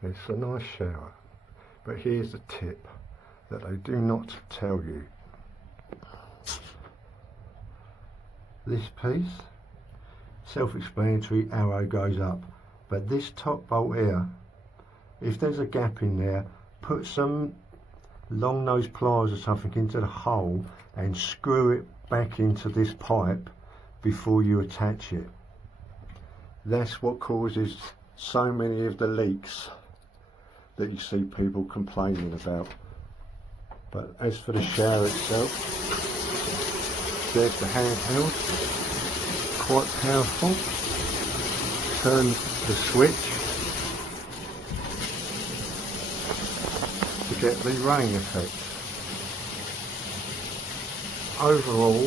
It's a nice shower, but here's the tip that they do not tell you. This piece, self-explanatory, arrow goes up, but this top bolt here, if there's a gap in there, put some long nose pliers or something into the hole and screw it back into this pipe before you attach it. That's what causes so many of the leaks that you see people complaining about. But as for the shower itself, there's the handheld, quite powerful. Turn the switch to get the rain effect. Overall,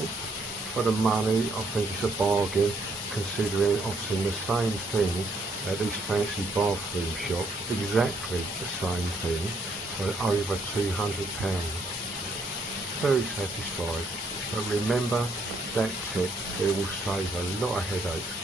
for the money, I think it's a bargain, considering offering the same thing at these fancy bathroom shops, exactly the same thing, for over £200. Very satisfied, but remember that tip, it will save a lot of headaches.